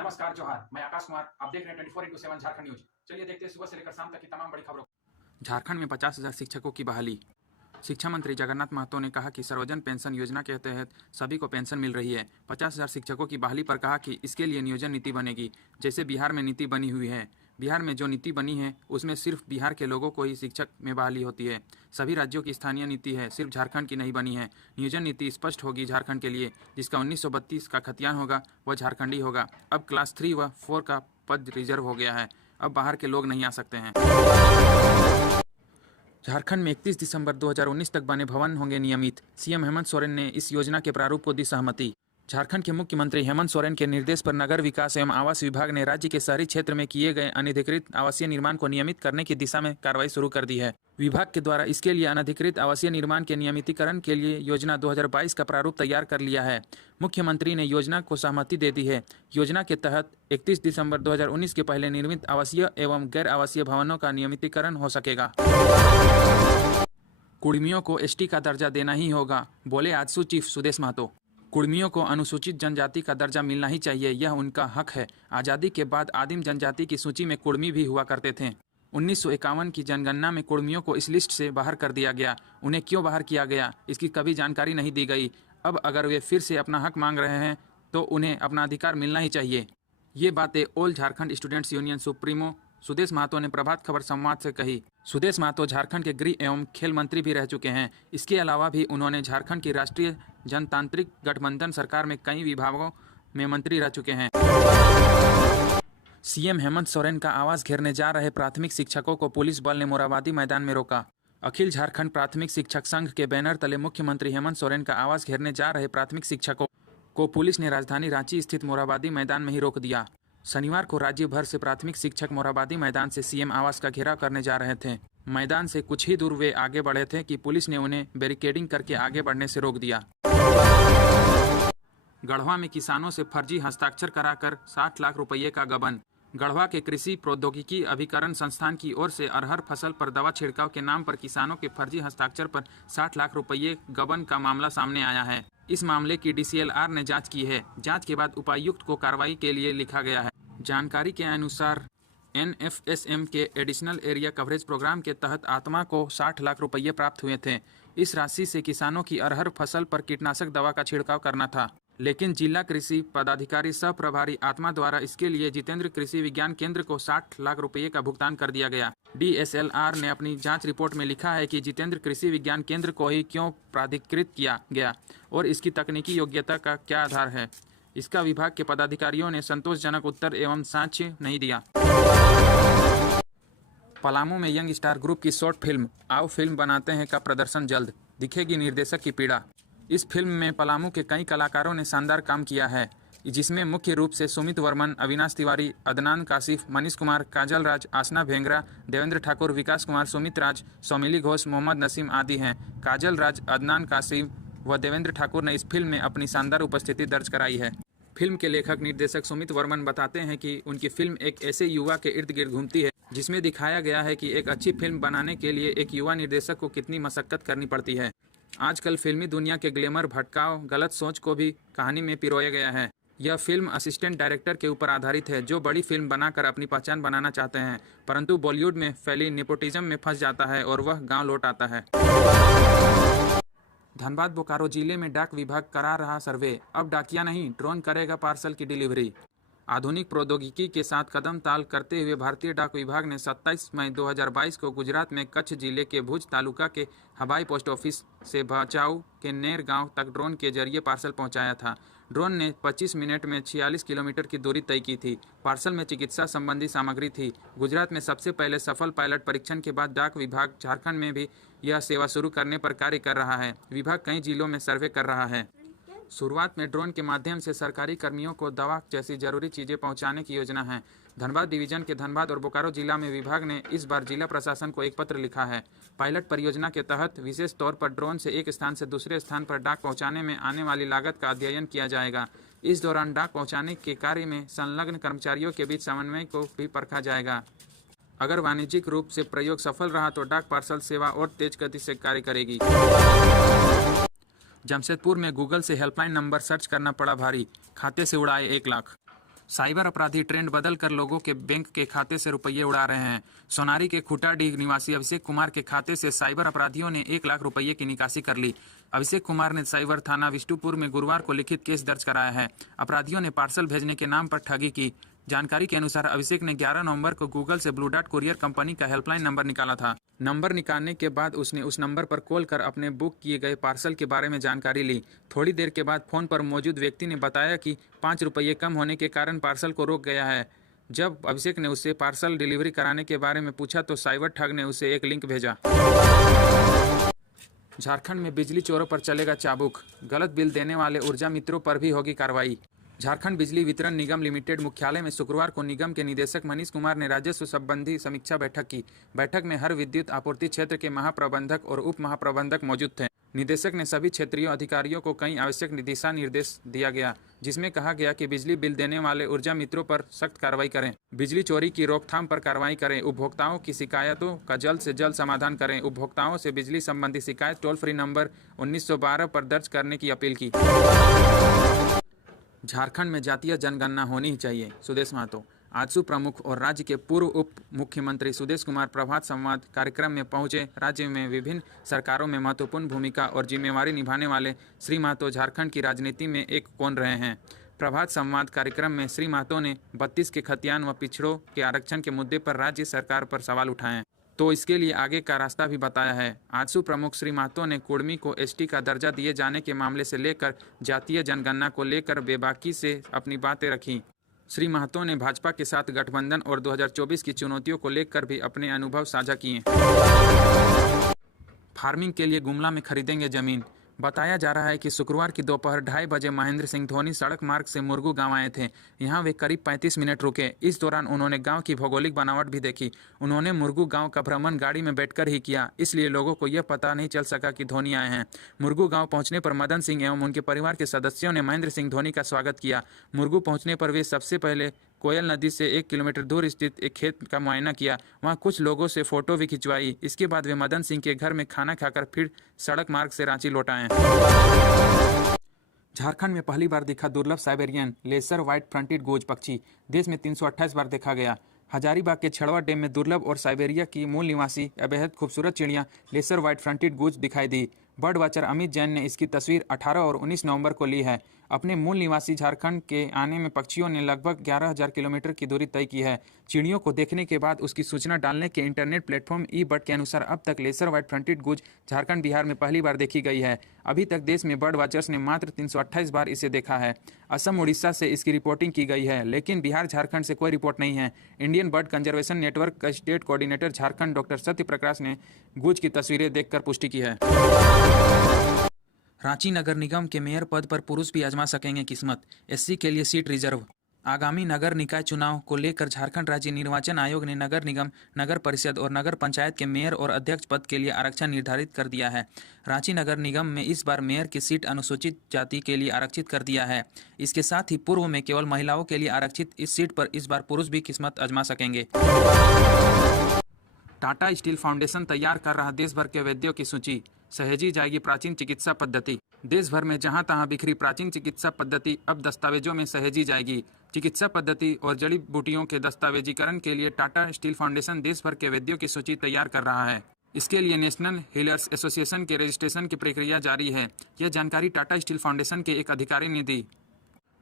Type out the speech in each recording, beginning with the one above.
नमस्कार जोहार, मैं आकाश कुमार। आप देख रहे हैं 24x7 झारखंड न्यूज। चलिए देखते हैं सुबह से लेकर शाम तक की तमाम बड़ी खबरों। झारखंड में 50,000 शिक्षकों की बहाली। शिक्षा मंत्री जगन्नाथ महतो ने कहा कि सर्वजन पेंशन योजना के तहत सभी को पेंशन मिल रही है। 50,000 शिक्षकों की बहाली पर कहा कि इसके लिए नियोजन नीति बनेगी, जैसे बिहार में नीति बनी हुई है। बिहार में जो नीति बनी है उसमें सिर्फ बिहार के लोगों को ही शिक्षक में बहाली होती है। सभी राज्यों की स्थानीय नीति है, सिर्फ झारखंड की नहीं बनी है। नियोजन नीति स्पष्ट होगी झारखंड के लिए। जिसका 1932 का खतियान होगा वह झारखंडी होगा। अब क्लास 3 व 4 का पद रिजर्व हो गया है। अब बाहर के लोग नहीं आ सकते हैं। झारखंड में 31 दिसंबर 2019 तक बने भवन होंगे नियमित। सीएम हेमंत सोरेन ने इस योजना के प्रारूप को दी सहमति। झारखंड के मुख्यमंत्री हेमंत सोरेन के निर्देश पर नगर विकास एवं आवास विभाग ने राज्य के शहरी क्षेत्र में किए गए अनधिकृत आवासीय निर्माण को नियमित करने की दिशा में कार्रवाई शुरू कर दी है। विभाग के द्वारा इसके लिए अनधिकृत आवासीय निर्माण के नियमितीकरण के लिए योजना 2022 का प्रारूप तैयार कर लिया है। मुख्यमंत्री ने योजना को सहमति दे दी है। योजना के तहत 31 दिसंबर 2019 के पहले निर्मित आवासीय एवं गैर आवासीय भवनों का नियमितीकरण हो सकेगा। कुड़मियों को एसटी का दर्जा देना ही होगा, बोले आजसू चीफ सुदेश महतो। कुड़मियों को अनुसूचित जनजाति का दर्जा मिलना ही चाहिए, यह उनका हक है। आज़ादी के बाद आदिम जनजाति की सूची में कुड़मी भी हुआ करते थे। 1951 की जनगणना में कुड़मियों को इस लिस्ट से बाहर कर दिया गया। उन्हें क्यों बाहर किया गया, इसकी कभी जानकारी नहीं दी गई। अब अगर वे फिर से अपना हक मांग रहे हैं तो उन्हें अपना अधिकार मिलना ही चाहिए। ये बातें all Jharkhand students union supremo Sudesh Mahto ने प्रभात खबर संवाद से कही। सुदेश महतो झारखंड के गृह एवं खेल मंत्री भी रह चुके हैं। इसके अलावा भी उन्होंने झारखंड की राष्ट्रीय जनतांत्रिक गठबंधन सरकार में कई विभागों में मंत्री रह चुके हैं। सीएम हेमंत सोरेन का आवास घेरने जा रहे प्राथमिक शिक्षकों को पुलिस बल ने मोराबादी मैदान में रोका। अखिल झारखंड प्राथमिक शिक्षक संघ के बैनर तले मुख्यमंत्री हेमंत सोरेन का आवास घेरने जा रहे प्राथमिक शिक्षकों को पुलिस ने राजधानी रांची स्थित मोराबादी मैदान में ही रोक दिया। शनिवार को राज्य भर से प्राथमिक शिक्षक मोराबादी मैदान से सीएम आवास का घेराव करने जा रहे थे। मैदान से कुछ ही दूर वे आगे बढ़े थे कि पुलिस ने उन्हें बैरिकेडिंग करके आगे बढ़ने से रोक दिया। गढ़वा में किसानों से फर्जी हस्ताक्षर कराकर 60 लाख रुपये का गबन। गढ़वा के कृषि प्रौद्योगिकी अभिकरण संस्थान की ओर से अरहर फसल पर दवा छिड़काव के नाम पर किसानों के फर्जी हस्ताक्षर पर 60 लाख रुपये गबन का मामला सामने आया है। इस मामले की डीसीएलआर ने जांच की है। जांच के बाद उपायुक्त को कार्रवाई के लिए लिखा गया है। जानकारी के अनुसार एनएफएसएम के एडिशनल एरिया कवरेज प्रोग्राम के तहत आत्मा को 60 लाख रुपये प्राप्त हुए थे। इस राशि से किसानों की अरहर फसल पर कीटनाशक दवा का छिड़काव करना था, लेकिन जिला कृषि पदाधिकारी सह प्रभारी आत्मा द्वारा इसके लिए जितेंद्र कृषि विज्ञान केंद्र को 60 लाख रुपये का भुगतान कर दिया गया। डीएसएलआर ने अपनी जांच रिपोर्ट में लिखा है कि जितेंद्र कृषि विज्ञान केंद्र को ही क्यों प्राधिकृत किया गया और इसकी तकनीकी योग्यता का क्या आधार है। इसका विभाग के पदाधिकारियों ने संतोषजनक उत्तर एवं साक्ष्य नहीं दिया। पलामू में यंग स्टार ग्रुप की शॉर्ट फिल्म आओ फिल्म बनाते हैं का प्रदर्शन जल्द, दिखेगी निर्देशक की पीड़ा। इस फिल्म में पलामू के कई कलाकारों ने शानदार काम किया है, जिसमें मुख्य रूप से सुमित वर्मन, अविनाश तिवारी, अदनान काशिफ, मनीष कुमार, काजल राज, आसना भेंगरा, देवेंद्र ठाकुर, विकास कुमार, सुमित राज, सौमिली घोष, मोहम्मद नसीम आदि हैं। काजल राज, अदनान काशिफ व देवेंद्र ठाकुर ने इस फिल्म में अपनी शानदार उपस्थिति दर्ज कराई है। फिल्म के लेखक निर्देशक सुमित वर्मन बताते हैं कि उनकी फिल्म एक ऐसे युवा के इर्द गिर्द घूमती है जिसमें दिखाया गया है कि एक अच्छी फिल्म बनाने के लिए एक युवा निर्देशक को कितनी मशक्कत करनी पड़ती है। आजकल फिल्मी दुनिया के ग्लैमर, भटकाव, गलत सोच को भी कहानी में पिरोया गया है। यह फिल्म असिस्टेंट डायरेक्टर के ऊपर आधारित है, जो बड़ी फिल्म बनाकर अपनी पहचान बनाना चाहते हैं, परंतु बॉलीवुड में फैली नेपोटिज्म में फंस जाता है और वह गाँव लौट आता है। धनबाद बोकारो जिले में डाक विभाग करा रहा सर्वे। अब डाकिया नहीं, ड्रोन करेगा पार्सल की डिलीवरी। आधुनिक प्रौद्योगिकी के साथ कदम ताल करते हुए भारतीय डाक विभाग ने 27 मई 2022 को गुजरात में कच्छ जिले के भुज तालुका के हवाई पोस्ट ऑफिस से भचाऊ के नेर गांव तक ड्रोन के जरिए पार्सल पहुंचाया था। ड्रोन ने 25 मिनट में 46 किलोमीटर की दूरी तय की थी। पार्सल में चिकित्सा संबंधी सामग्री थी। गुजरात में सबसे पहले सफल पायलट परीक्षण के बाद डाक विभाग झारखंड में भी यह सेवा शुरू करने पर कार्य कर रहा है। विभाग कई जिलों में सर्वे कर रहा है। शुरुआत में ड्रोन के माध्यम से सरकारी कर्मियों को दवा जैसी जरूरी चीज़ें पहुंचाने की योजना है। धनबाद डिवीजन के धनबाद और बोकारो जिला में विभाग ने इस बार जिला प्रशासन को एक पत्र लिखा है। पायलट परियोजना के तहत विशेष तौर पर ड्रोन से एक स्थान से दूसरे स्थान पर डाक पहुंचाने में आने वाली लागत का अध्ययन किया जाएगा। इस दौरान डाक पहुँचाने के कार्य में संलग्न कर्मचारियों के बीच समन्वय को भी परखा जाएगा। अगर वाणिज्यिक रूप से प्रयोग सफल रहा तो डाक पार्सल सेवा और तेज गति से कार्य करेगी। जमशेदपुर में गूगल से हेल्पलाइन नंबर सर्च करना पड़ा भारी, खाते से उड़ाए 1 लाख। साइबर अपराधी ट्रेंड बदल कर लोगों के बैंक के खाते से रुपये उड़ा रहे हैं। सोनारी के खुटाडीह निवासी अभिषेक कुमार के खाते से साइबर अपराधियों ने 1 लाख रुपये की निकासी कर ली। अभिषेक कुमार ने साइबर थाना विष्णुपुर में गुरुवार को लिखित केस दर्ज कराया है। अपराधियों ने पार्सल भेजने के नाम पर ठगी की। जानकारी के अनुसार अभिषेक ने 11 नवंबर को गूगल से ब्लू डार्ट कुरियर कंपनी का हेल्पलाइन नंबर निकाला था। नंबर निकालने के बाद उसने उस नंबर पर कॉल कर अपने बुक किए गए पार्सल के बारे में जानकारी ली। थोड़ी देर के बाद फोन पर मौजूद व्यक्ति ने बताया कि 5 रुपये कम होने के कारण पार्सल को रोक गया है। जब अभिषेक ने उससे पार्सल डिलीवरी कराने के बारे में पूछा तो साइबर ठग ने उसे एक लिंक भेजा। झारखंड में बिजली चोरों पर चलेगा चाबुक, गलत बिल देने वाले ऊर्जा मित्रों पर भी होगी कार्रवाई। झारखंड बिजली वितरण निगम लिमिटेड मुख्यालय में शुक्रवार को निगम के निदेशक मनीष कुमार ने राजस्व संबंधी समीक्षा बैठक की। बैठक में हर विद्युत आपूर्ति क्षेत्र के महाप्रबंधक और उप महाप्रबंधक मौजूद थे। निदेशक ने सभी क्षेत्रीय अधिकारियों को कई आवश्यक दिशा निर्देश दिया गया, जिसमें कहा गया कि बिजली बिल देने वाले ऊर्जा मित्रों पर सख्त कार्रवाई करें, बिजली चोरी की रोकथाम पर कार्रवाई करें, उपभोक्ताओं की शिकायतों का जल्द से जल्द समाधान करें। उपभोक्ताओं से बिजली संबंधी शिकायत टोल फ्री नंबर 1912 पर दर्ज करने की अपील की। झारखंड में जातीय जनगणना होनी ही चाहिए, सुदेश महतो। आजसू प्रमुख और राज्य के पूर्व उप मुख्यमंत्री सुदेश कुमार प्रभात संवाद कार्यक्रम में पहुंचे। राज्य में विभिन्न सरकारों में महत्वपूर्ण भूमिका और जिम्मेवारी निभाने वाले श्री महतो झारखंड की राजनीति में एक कोण रहे हैं। प्रभात संवाद कार्यक्रम में श्री महतो ने 32 के खतियान व पिछड़ों के आरक्षण के मुद्दे पर राज्य सरकार पर सवाल उठाए तो इसके लिए आगे का रास्ता भी बताया है। आजसू प्रमुख श्री महतो ने कुर्मी को एसटी का दर्जा दिए जाने के मामले से लेकर जातीय जनगणना को लेकर बेबाकी से अपनी बातें रखी। श्री महतो ने भाजपा के साथ गठबंधन और 2024 की चुनौतियों को लेकर भी अपने अनुभव साझा किए। फार्मिंग के लिए गुमला में खरीदेंगे जमीन। बताया जा रहा है कि शुक्रवार की दोपहर 2:30 बजे महेंद्र सिंह धोनी सड़क मार्ग से मुरगू गांव आए थे। यहां वे करीब 35 मिनट रुके। इस दौरान उन्होंने गांव की भौगोलिक बनावट भी देखी। उन्होंने मुरगू गांव का भ्रमण गाड़ी में बैठकर ही किया, इसलिए लोगों को यह पता नहीं चल सका कि धोनी आए हैं। मुरगू गांव पहुंचने पर मदन सिंह एवं उनके परिवार के सदस्यों ने महेंद्र सिंह धोनी का स्वागत किया। मुरगू पहुंचने पर वे सबसे पहले कोयल नदी से 1 किलोमीटर दूर स्थित एक खेत का मुआयना किया। वहां कुछ लोगों से फोटो भी खिंचवाई। इसके बाद वे मदन सिंह के घर में खाना खाकर फिर सड़क मार्ग से रांची लौट आए। झारखंड में पहली बार दिखा दुर्लभ Siberian lesser white fronted goose पक्षी। देश में 328 बार देखा गया। हजारीबाग के छड़वा डैम में दुर्लभ और साइबेरिया की मूल निवासी बेहद खूबसूरत चिड़िया लेसर व्हाइट फ्रंटेड गोज दिखाई दी। बर्ड वॉचर अमित जैन ने इसकी तस्वीर 18 और 19 नवंबर को ली है। अपने मूल निवासी झारखंड के आने में पक्षियों ने लगभग 11,000 किलोमीटर की दूरी तय की है। चिड़ियों को देखने के बाद उसकी सूचना डालने के इंटरनेट प्लेटफॉर्म ई बर्ड के अनुसार अब तक lesser white fronted goose Jharkhand Bihar में पहली बार देखी गई है। अभी तक देश में बर्ड वॉचर्स ने मात्र 328 बार इसे देखा है। असम उड़ीसा से इसकी रिपोर्टिंग की गई है, लेकिन बिहार झारखंड से कोई रिपोर्ट नहीं है। इंडियन बर्ड कंजर्वेशन नेटवर्क का state coordinator Jharkhand doctor Satya Prakash ने गोज की तस्वीरें देखकर पुष्टि की है। रांची नगर निगम के मेयर पद पर पुरुष भी आजमा सकेंगे किस्मत, एससी के लिए सीट रिजर्व। आगामी नगर निकाय चुनाव को लेकर झारखंड राज्य निर्वाचन आयोग ने नगर निगम, नगर परिषद और नगर पंचायत के मेयर और अध्यक्ष पद के लिए आरक्षण निर्धारित कर दिया है। रांची नगर निगम में इस बार मेयर की सीट अनुसूचित जाति के लिए आरक्षित कर दिया है। इसके साथ ही पूर्व में केवल महिलाओं के लिए आरक्षित इस सीट पर इस बार पुरुष भी किस्मत आजमा सकेंगे। टाटा स्टील फाउंडेशन तैयार कर रहा देश भर के वैद्यों की सूची। सहेजी जाएगी प्राचीन चिकित्सा पद्धति। देश भर में जहां तहां बिखरी प्राचीन चिकित्सा पद्धति अब दस्तावेजों में सहेजी जाएगी। चिकित्सा पद्धति और जड़ी बूटियों के दस्तावेजीकरण के लिए टाटा स्टील फाउंडेशन देश भर के वैद्यों की सूची तैयार कर रहा है। इसके लिए नेशनल हीलर्स एसोसिएशन के रजिस्ट्रेशन की प्रक्रिया जारी है। यह जानकारी टाटा स्टील फाउंडेशन के एक अधिकारी ने दी।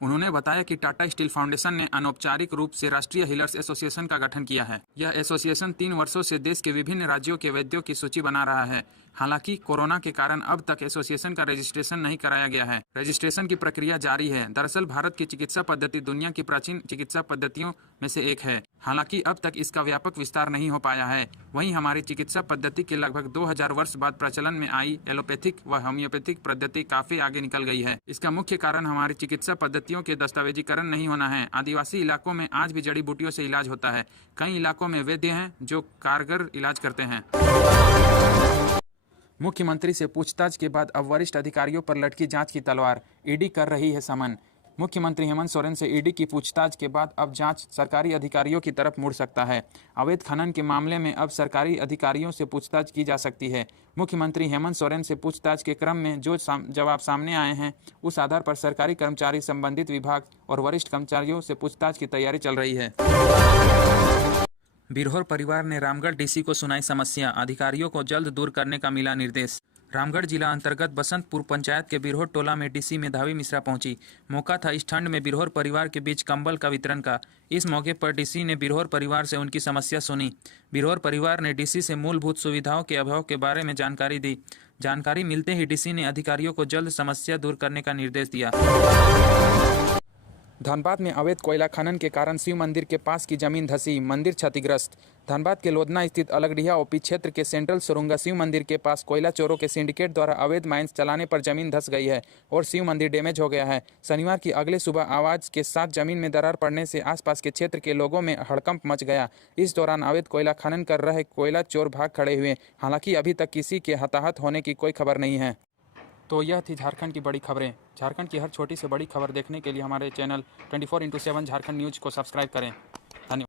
उन्होंने बताया कि टाटा स्टील फाउंडेशन ने अनौपचारिक रूप से राष्ट्रीय हीलर्स एसोसिएशन का गठन किया है। यह एसोसिएशन 3 वर्षों से देश के विभिन्न राज्यों के वैद्यों की सूची बना रहा है। हालांकि कोरोना के कारण अब तक एसोसिएशन का रजिस्ट्रेशन नहीं कराया गया है। रजिस्ट्रेशन की प्रक्रिया जारी है। दरअसल भारत की चिकित्सा पद्धति दुनिया की प्राचीन चिकित्सा पद्धतियों में से एक है। हालांकि अब तक इसका व्यापक विस्तार नहीं हो पाया है। वहीं हमारी चिकित्सा पद्धति के लगभग 2000 वर्ष बाद प्रचलन में आई एलोपैथिक व होम्योपैथिक पद्धति काफी आगे निकल गई है। इसका मुख्य कारण हमारी चिकित्सा पद्धतियों के दस्तावेजीकरण नहीं होना है। आदिवासी इलाकों में आज भी जड़ी बूटियों से इलाज होता है। कई इलाकों में वैद्य हैं जो कारगर इलाज करते हैं। मुख्यमंत्री से पूछताछ के बाद अब वरिष्ठ अधिकारियों पर लटकी जांच की तलवार। ईडी कर रही है समन। मुख्यमंत्री हेमंत सोरेन से ईडी की पूछताछ के बाद अब जांच सरकारी अधिकारियों की तरफ मुड़ सकता है। अवैध खनन के मामले में अब सरकारी अधिकारियों से पूछताछ की जा सकती है। मुख्यमंत्री हेमंत सोरेन से पूछताछ के क्रम में जो जवाब सामने आए हैं, उस आधार पर सरकारी कर्मचारी, संबंधित विभाग और वरिष्ठ कर्मचारियों से पूछताछ की तैयारी चल रही है। बिरहोर परिवार ने रामगढ़ डीसी को सुनाई समस्या, अधिकारियों को जल्द दूर करने का मिला निर्देश। रामगढ़ जिला अंतर्गत बसंतपुर पंचायत के बिरहोर टोला में डीसी मेधावी मिश्रा पहुंची। मौका था इस ठंड में बिरहोर परिवार के बीच कंबल का वितरण का। इस मौके पर डीसी ने बिरहोर परिवार से उनकी समस्या सुनी। बिरहोर परिवार ने डीसी से मूलभूत सुविधाओं के अभाव के बारे में जानकारी दी। जानकारी मिलते ही डीसी ने अधिकारियों को जल्द समस्या दूर करने का निर्देश दिया। धनबाद में अवैध कोयला खनन के कारण शिव मंदिर के पास की जमीन धंसी, मंदिर क्षतिग्रस्त। धनबाद के लोधना स्थित अलगडीहा ओपी क्षेत्र के सेंट्रल सुरुंगा शिव मंदिर के पास कोयला चोरों के सिंडिकेट द्वारा अवैध माइंस चलाने पर जमीन धंस गई है और शिव मंदिर डैमेज हो गया है। शनिवार की अगले सुबह आवाज के साथ जमीन में दरार पड़ने से आसपास के क्षेत्र के लोगों में हड़कंप मच गया। इस दौरान अवैध कोयला खनन कर रहे कोयला चोर भाग खड़े हुए। हालांकि अभी तक किसी के हताहत होने की कोई खबर नहीं है। तो यह थी झारखंड की बड़ी खबरें। झारखंड की हर छोटी से बड़ी खबर देखने के लिए हमारे चैनल 24x7 झारखंड न्यूज़ को सब्सक्राइब करें।